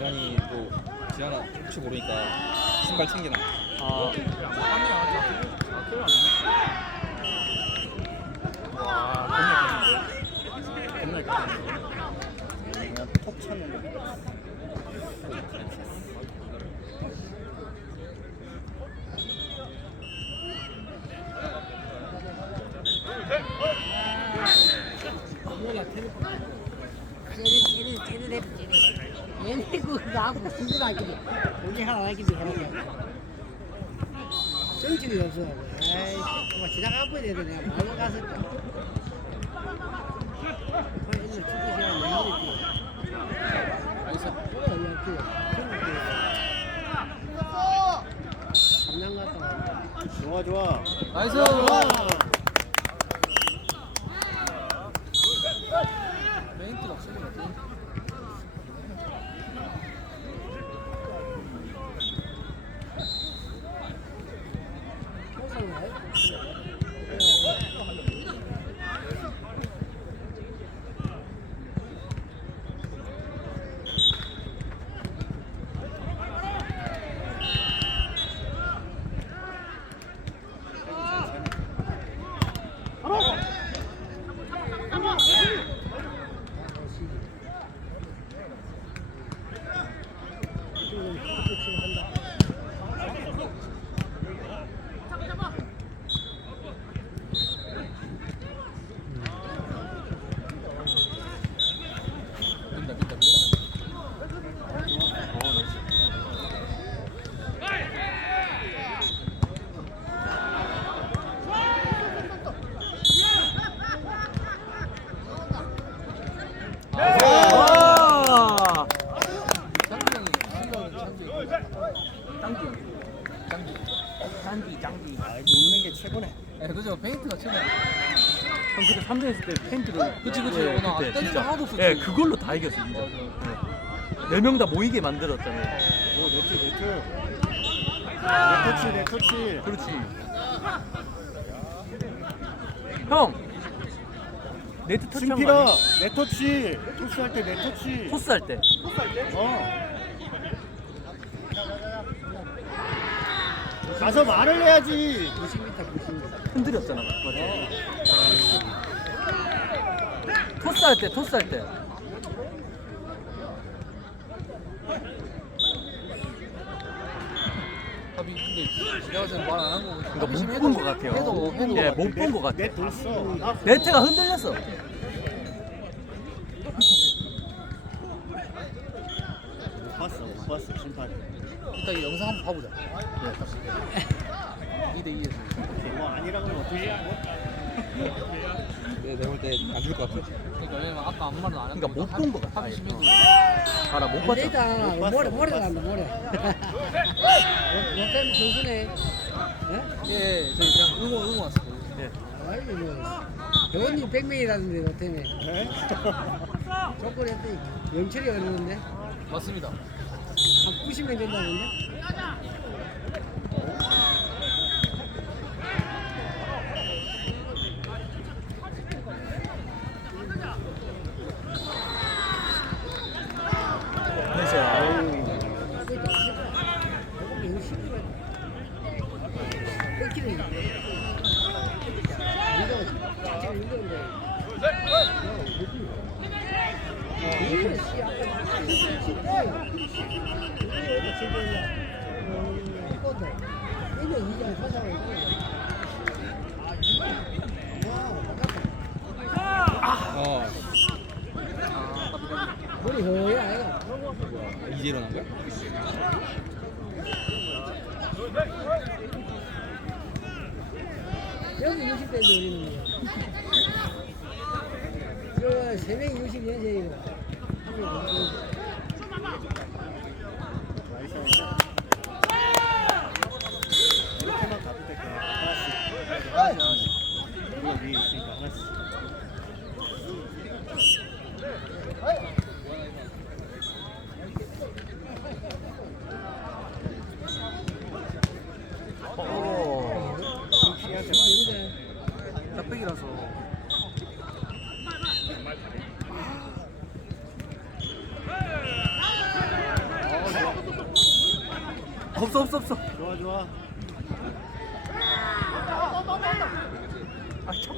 지한이 또 지한아 혹시 모르니까 신발 챙겨놔. 아, 그냥 톡 쳤는데. 얘는 얘는 얘는 얘네 그 나하고 무슨 아끼지 우리 하나 아끼지 그러게 정신이 없어 에이 정말 지나가 버려야 돼 내가 말로 가서 오늘 축구 시간 내일이 알겠어. 감량 갔다 좋아 좋아. 나이스. 페인트가 없어. 빈다 빈다 빈다. 와! 장기 형이 실력은 장기. 장기. 장기. 짱디, 짱디. 아, 웃는 게 최고네. 예, 그죠. 페인트가 최고. 형 그때 3대 했을 때 팬들을 그치, 그치. 예, 그때 때리는 진짜. 하나도 없었지. 예, 그걸로 다 이겼어 진짜. 네명 다 모이게 만들었잖아요. 오 네트 네트. 네터치 네터치. 그렇지. 형. 네트 터치한 거 승필아 아니야? 네터치. 토스할 때 네터치. 토스 할 때. 어. 가서 말을 해야지. 90m 90m 흔들렸잖아. 맞지? 토스 할 때, 토스 할 때. 합이 근데 내가 지금 말안 한 거고. 그러니까 못 본 것 같아요. 해도 해도. 예, 못 본 것 같아. 넷 돌어. 네트가 흔들렸어. 못 봤어 못 봤어 심판이. 이따 이 영상 한번 봐보자. 예. 2대 2에서. 뭐 아니라고 어떻게 해? 네, 내가 볼 때 안 줄 것 같아. 그러니까 왜냐면 아까 아무 말도 안 했고 그러니까 못본것 같아, 합의 아예. 심해도 알아, 못안 봤죠? 되잖아 못 봤어, 모래 못 모래. 난다 모래 롯데는 선수네 예? 예 저희 그냥 응원 응원 왔어요 예. 아이고 뭐 회원님 100명이라던데 롯데는 네? 조건이 했더니 영철이 어려운데 맞습니다 한 90명 된다는데 그래서 아우. 어. 머리 허야 아이가 이제 일어난 거야? 여기 60대인데 우리는 저세 명이 60년생이고 한 명이 나이스. 이렇게만 가도 될까? 하나씩. 하나씩 이거 위에 있으니까 하나씩. 어. 피한테 맞 짝배기라서 없어 없어 없어. 좋 아 좋아.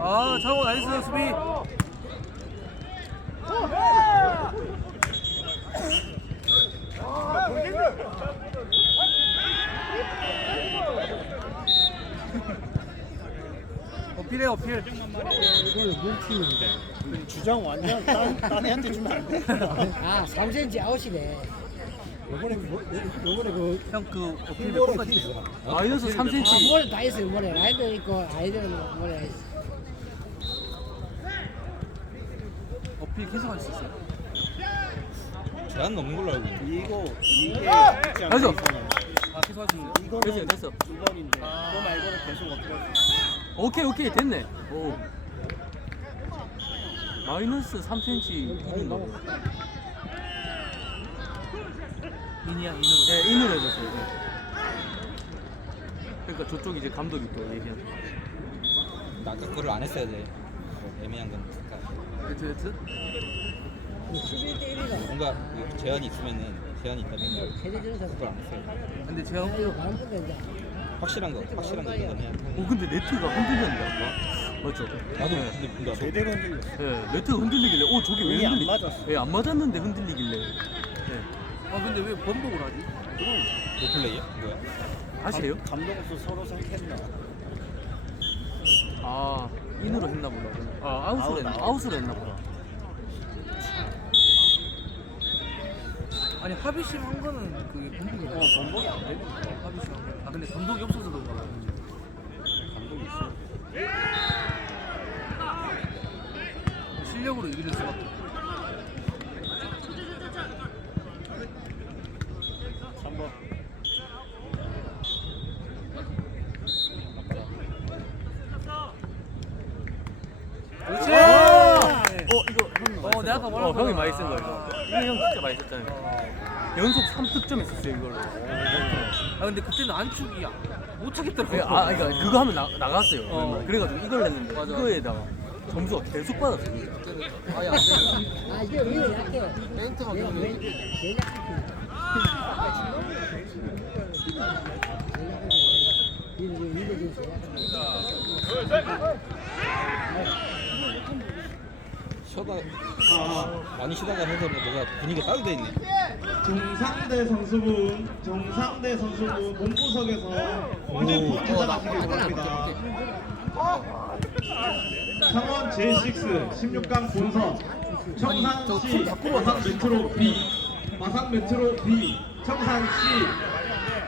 아 장호 나이스 수비. 어필해 어필. 이걸 물 튀는데. 주장 완전 딴, 딴 애한테 주면 안 돼. 아, 3cm 아웃이네. 요번에 그, 요번에 그 형그 어필 몇 번까지? 튀어. 마이너스 아, 3cm. 머리 다 있어요, 머리. 라이더 있고, 아이들은 다 있어. 어필 계속 할 수 있어요. 제한 넘는 걸로 알고 있는데. 이거 이게 있지 않나. 아 계속 할 수 있는. 이거는 됐어요 됐어. 두 번인데 그거 말고는 계속 어떻게 할수 있어. 오케이 오케이 됐네. 오. 마이너스 3cm 1인가 보다. 인이야 인으로. 네 인으로 해줬어요. 네. 그러니까 저쪽 이제 감독이 또 얘기한. 나 아까 그걸 안 했어야 돼. 애매한 건. 11대 1이가. 뭔가 그 제한이 있으면은 제한이 있다면. 그걸 안 했어요. 근데 아, 제가 건데, 이제. 확실한 거, 확실한 거 이건 해야 돼. 어 근데 네트가 아까 맞죠? 나도 네. 근데 뭔가 제대로 흔들렸어. 네, 네트가 흔들리길래 어 저게 왜 공이 안 흔들리? 맞았어. 예, 안 맞았는데 흔들리길래. 네. 아 근데 왜 번복을 하지? 노플레이야? 뭐야? 아세요? 감- 감독 없어 서로 생했나. 아 인으로 했나 보다. 아 아웃으로 아웃, 했나? 아웃. 아웃으로 했나 보다. 아니 하비심 한 거는 그게 번복이 어 번복이 안 되는 거야. 하비심 한 거. 아 근데 감독이 없어서 그런가 봐. 감독이 있어. 실력으로 이기는 수밖에. 3번. 그렇지. 와! 어 이거 형이 어 내가 아까 뭐라고? 어, 형이 많이 쓴거 이거. 이거 형 진짜 많이 썼잖아요. 연속 3득점 했었어요 이걸로. 아 근데 그때는 안축이 못 차겠더라고요. 아 그러니까 그거 하면 나, 나갔어요. 얼마. 그래가지고 이걸 냈는데 이거에다가 점수가 계속 받았어요. 그때는 아예 안 되는 아, 이게 왜 약해? 페인트만 얘가 넣으면 왜 제일 약해? 이거 이거 지금 제일 약해. 쉬다 많이 쉬다가 해서 뭐가 분위기가 다운돼 있네. 정상대 선수분, 정상대 선수분 본부석에서 오늘 본 찾아가시길 바랍니다. 창원 J6 16강 본선 청산시 마산 메트로 B 마산 메트로 B 청산시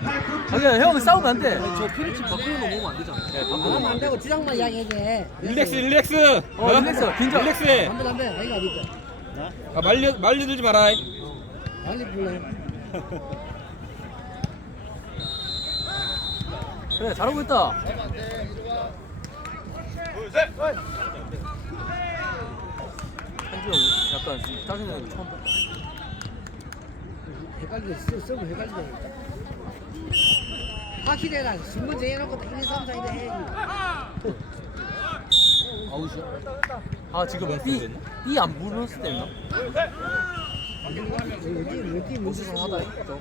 8군 아니야 형 싸우면 안 돼. 저 피리치 바꾸는 거 먹으면 안 되잖아. 네, 그러면 안 되고 주장만 이야기해야 돼. 릴렉스, 릴렉스. 어, 릴렉스, 긴장. 릴렉스해. 담배 담배 아이가 아니까. 나? 아 말려 말려들지 마라. 빨리 불러. 그래 잘하고 있다. 한지영 약간 지금 짜증나는 거 처음 봤다. 헷갈리게 쓰- 쓰고 헷갈리게. 확실해라. 신문 정해놓고 1, 2, 3, 4 이래 해야지. 아웃이야. 아 지금 B B 안 불렀을 때였나? 어디 몇띠 무슨 하다 했죠.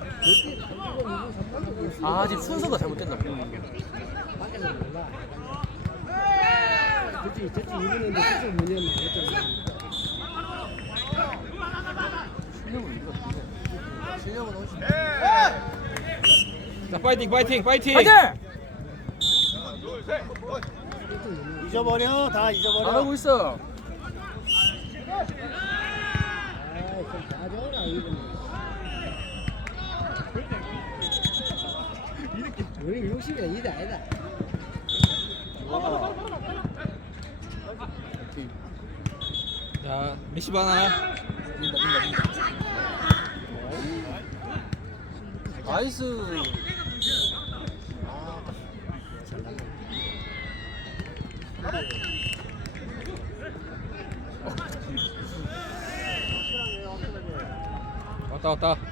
아 지금 순서가 잘못됐나 보다. 밖에서 몰라. 저쪽 저쪽 이분인데 저쪽 문제는 저쪽. 실력은 우리가 비슷해. 실력은 훨씬. 자 파이팅, 파이팅, 파이팅. 잊어버려 다 잊어버려. 잘하고 있어. 우리 60이야 이대 아니다. 와. 자 메시 바나. 민다 민다 민다. 나이스. 왔다 왔다.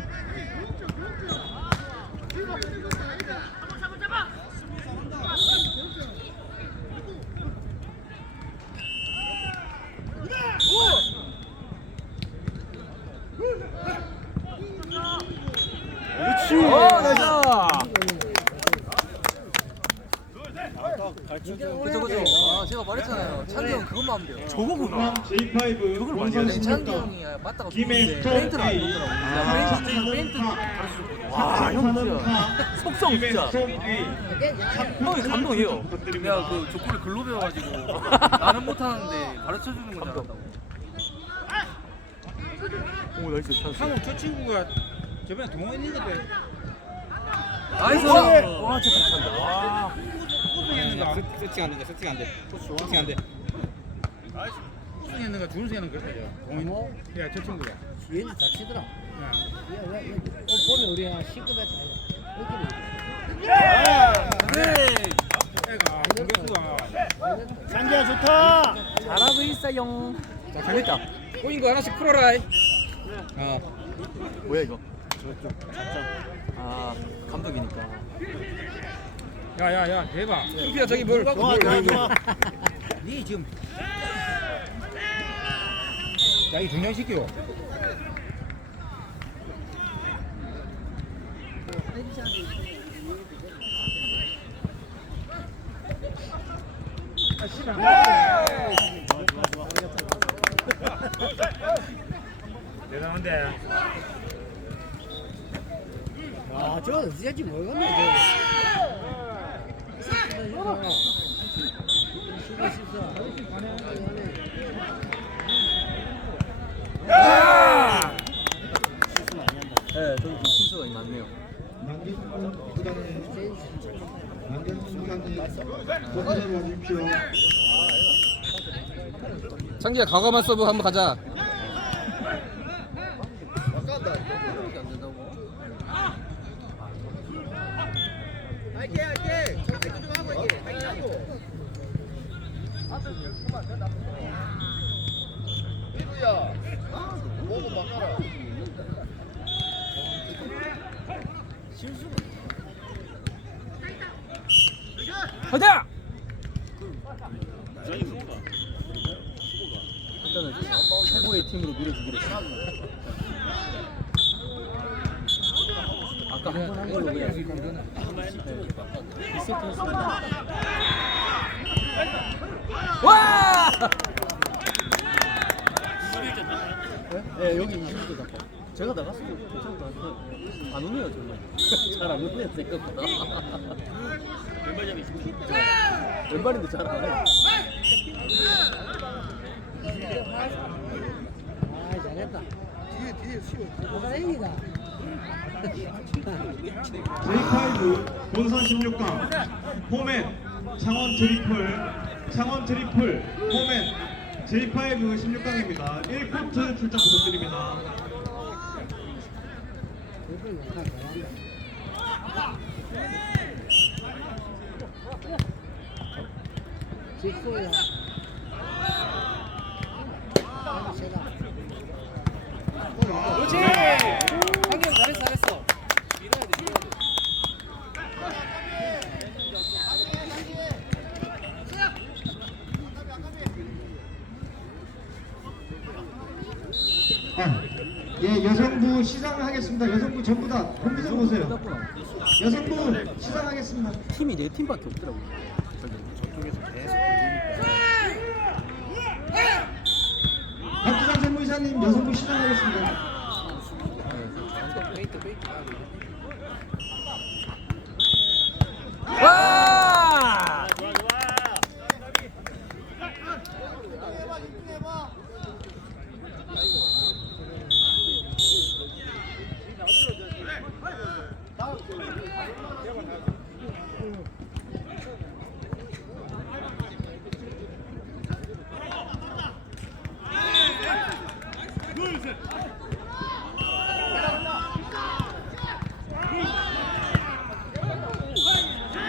아, 아, 제가 말했잖아요. 찬이 형 그것만 하면 돼요. 저거구나. J5 그걸 많이 해야 찬이 형이 맞다가 김해 페인트를 형이 감동이에요. 내가 그 족구를 글로 배워가지고 나는 못하는데 가르쳐주는 거 잘한다고. 오 나이스 찬스. 저 친구가 저번에 동호인이거든. 나이스. 와! 와 진짜 잘 찬다. 와. 세- 세팅 안 돼, 세팅 안 돼. 세팅 안 돼. 우승했는가 준우승했는 그랬다. 동호인. 야, 저 친구가. 얘는 다 치더라. 야, 야, 야, 어, 보면 우리가 시급했다. 그래. 애가 공격수가 장기야 좋다. 잘하고 있어요. 자 재밌다. 꼬인 거 하나씩 풀어라. 어. 뭐야 이거? 아 감독이니까. 야야야 대박. 승피야 저기 뭘? 좋아 뭘, 좋아. 좋아. 니 지금. 야이 중량시켜. 대단한데. 아, 저거 어디 될지 모르겠네, 저거. 네, 저기 좀 실수가 많네요. 남경순 구단의 남경순 구단의 본선에 와주십시오. 창기야 과감한 서브 한번 가자. 가자. 일단은 최고의 팀으로 밀어주기로 했어. 아까 한 번 한 걸로 그냥 리세트 했습니다. 와! 네, 여기 20도 잡고. 제가 괜찮을 것 같아요. 안 오네요, 정말. 잘 안 오네요, 생각보다. 왼발잡이 왼발인데 잘 안 해. 아, 잘했다. 뒤에, 뒤에 쉬워. 뭐가 행이다. J5 본선 16강 포맨 창원 트리플 창원 트리플 포맨 J5 16강입니다 1코트 출장 부탁드립니다. 직소야. 그렇지. 한경 잘했어, 잘했어. 밀어야 돼, 밀어야 돼. 아, 예 여성부 시상하겠습니다 여성부 전부 다 컴퓨터 보세요 여성부 시상하겠습니다 팀이 네 팀밖에 없더라고요. 박주상 전무이사님 여성부 시상하겠습니다 와! 좋아 좋아.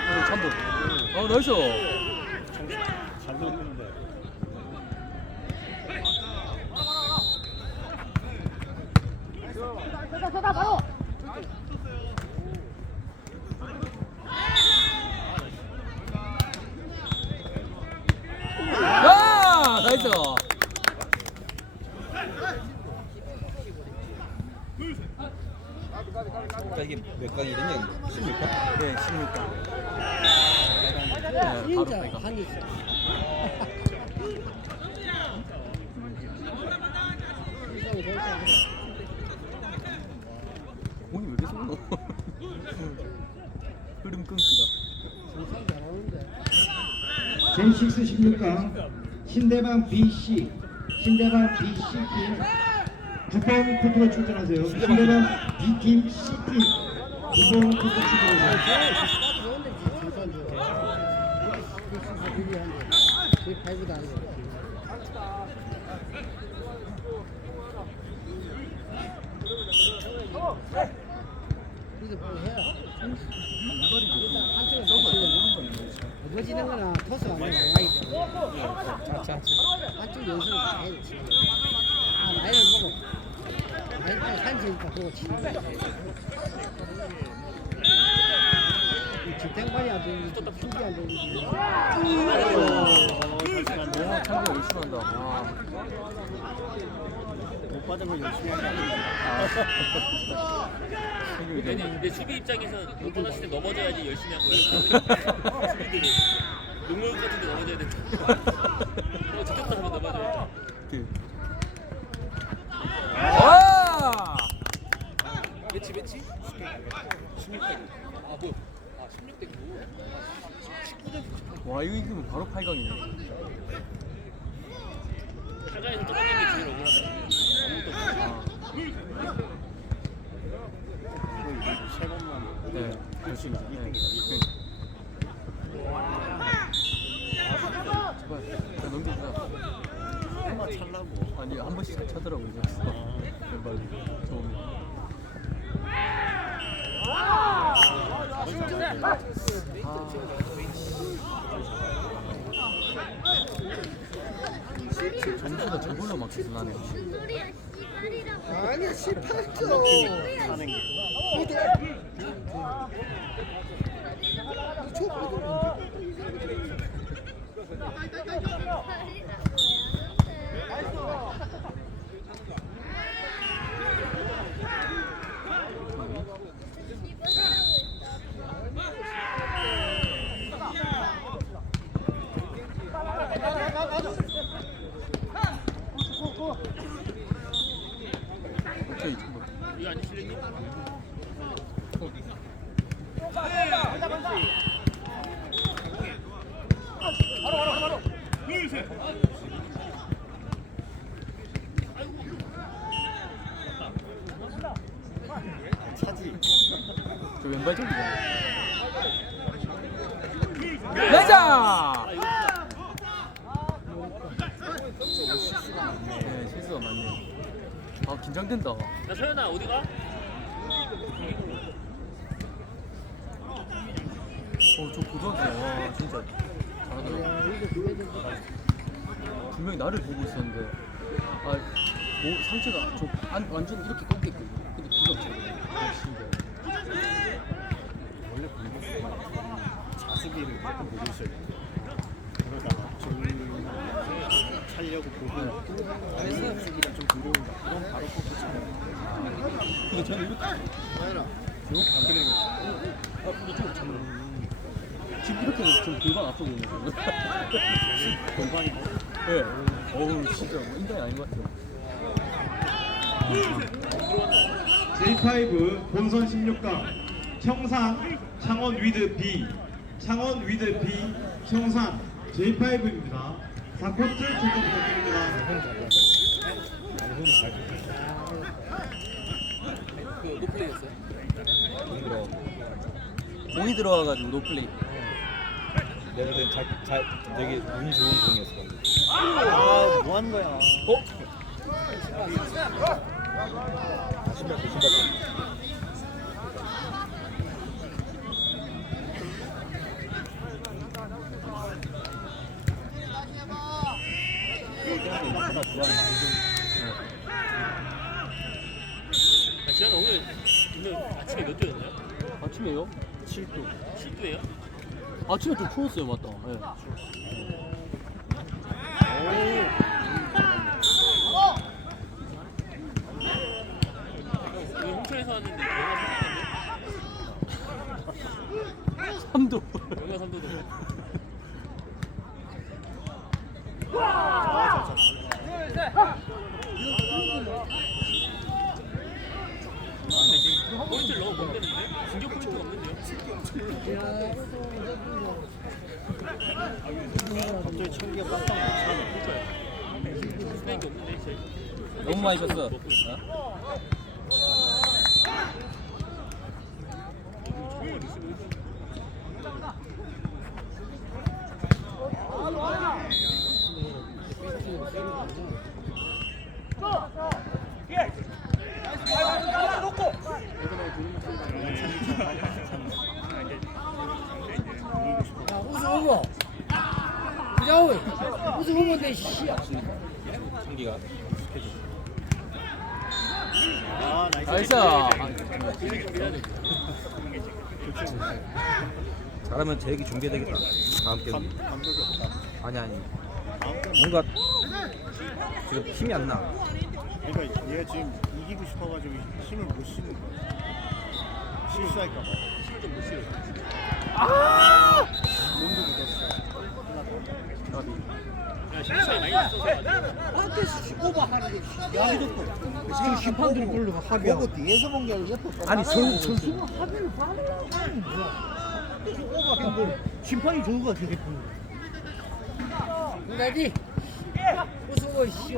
어, 잠복. 어, 나이스. 잘 넣었는데. 와! 나이스. 자, 이게 몇 강이 됐냐? 16강? 네, 16강. 바로 진짜 가니까. 한이 있어. 이상이 벌써 공이 왜 이렇게 쏘노? 흐름 끊기다. 정상 잘하는데. 제6 16강 신대방 BC 신대방 BC 팀 9번 코트로 출전하세요. 신대방 B팀 C팀 9번 코트 출전하세요. 좋은데 정상 좋아. 그래서 미리 한데. 제 파이브도 안 돼. 그래서 뭐 해야. 일단 맞추고 넘어지는 거나 토스가 안 때문에 한쪽 연습을 다 해야 돼 지금. 아 라인을 보고 라인 빨리 산지니까 보고 치는 거야 이 집행관이 안 되는 게 핑계 안 되는 열심히 한다. 와. 못 받은 거 열심히 한다. 아니 근데 수비 입장에서 못 받았을 때 넘어져야지 열심히 한 거야. 수비들이 농구 같은데 넘어져야 된다. 어 직접 가서 넘어져야 그. 와! 매치 매치? 16대 9. 아 뭐? 아 16대 9. 와, 이거 이기면 바로 8강이네. 타자에서 떨어진 게 제일 억울하다. 아무것도 없어. 아. 세 번만 네, 열심히. 네. 제발, 잘 넘겨주자. 한번 찰라고. 아니, 한 번씩 잘 차더라고, 이제. 왼발 처음에. 점수가 저걸로 막혀서 나네. 아니야 18점 하는 게. 차지. 저 왼발잡이잖아. 내자! 네, 실수가 많네. 아, 긴장된다. 나 서연아 어디 가? 어, 저 고등학생, 와, 진짜 잘하더라고. 분명히 나를 보고 있었는데, 아, 뭐, 상체가 저 안, 완전 이렇게 꺾였거든 아, 아프거든요. 골반이 네. 어우, 진짜 뭐 인간이 아닌 것 같아요. J5 본선 16강 청산 창원 위드 B 창원 위드 B 청산 J5입니다 4코트 체크 부탁드립니다 그 노플레이였어요? 공이 들어와가지고 노플레이. 내가 잘, 잘, 되게 운이 좋은 공이었을. 아, 뭐 하는 거야? 어? 아, 지현아 오늘 오늘 아침에 몇 도였나요? 아침에요? 7도. 7도예요? 아침에 좀 추웠어요, 맞다. 네. 우리 홍천에서 왔는데 영하 3도. 3도 영하 3도도 아, 자, 자. 아, 근데 지금 포인트를 너무 못 내는데? 공격 포인트가 없는데요? 갑자기 체력이 빡빡 못 차네. 수행이 없는데, 제 너무 많이 줬어. 어? 야 우승 후보 부자우 우승 후보인데 씨 승기가 아, 나이스. 나이스. 잘하면 재혁이 준비되겠다. 다음 경기. 감, 감독이 없다. 아니 아니. 다음 경 뭔가 지금 힘이 안 나. 그러니까 얘 지금 이기고 싶어가지고 힘을 못 쓰는 거야. 실수할까봐. 좀못 쉬어요. 몸도 묻었어. 야, 실수 심판들이 불러 합의하고 보고 뒤에서 본 게 아니라 옆에 아니 선, 선수가 합의를 받으라고 하는 거야 오버한 걸 심판이 좋은 거 같아 대표는 나지 우승 후보 씨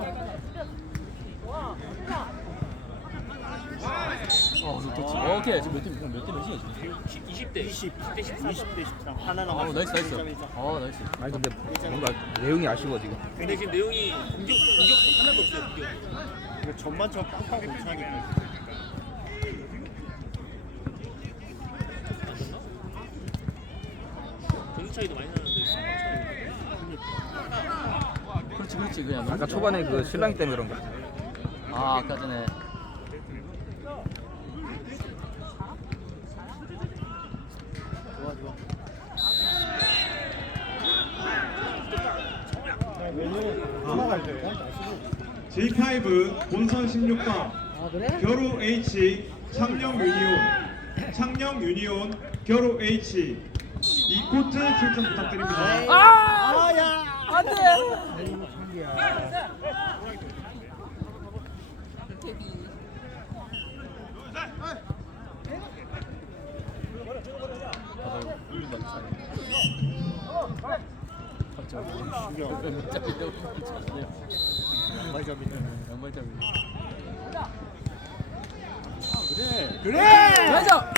어, 좋지. 어, 오케이. 지금 몇 대, 몇 대 몇이야, 지금? 20대, 20, 20대 13. 20대 13. 하나 아, 남았어. 나이스, 나이스. 1.1점. 아, 나이스. 아니 근데 뭔가 내용이 아쉬워 지금. 근데 지금 내용이 공격, 공격 하나도 없어요, 공격. 이거 전반전 빡빡 못 차니까. 점수 차이도 많이 나는데. 그렇지, 그렇지. 그냥. 아까 초반에 그 신랑이 때문에 그런 거야. 아, 아까 전에. 좋아, 좋아. J5 본선 16강. 아? 겨루 H 창녕 유니온. 창녕 유니온 겨루 H. 이 코트 출전 부탁드립니다. 양발잡이. 그래! 그래! 가자!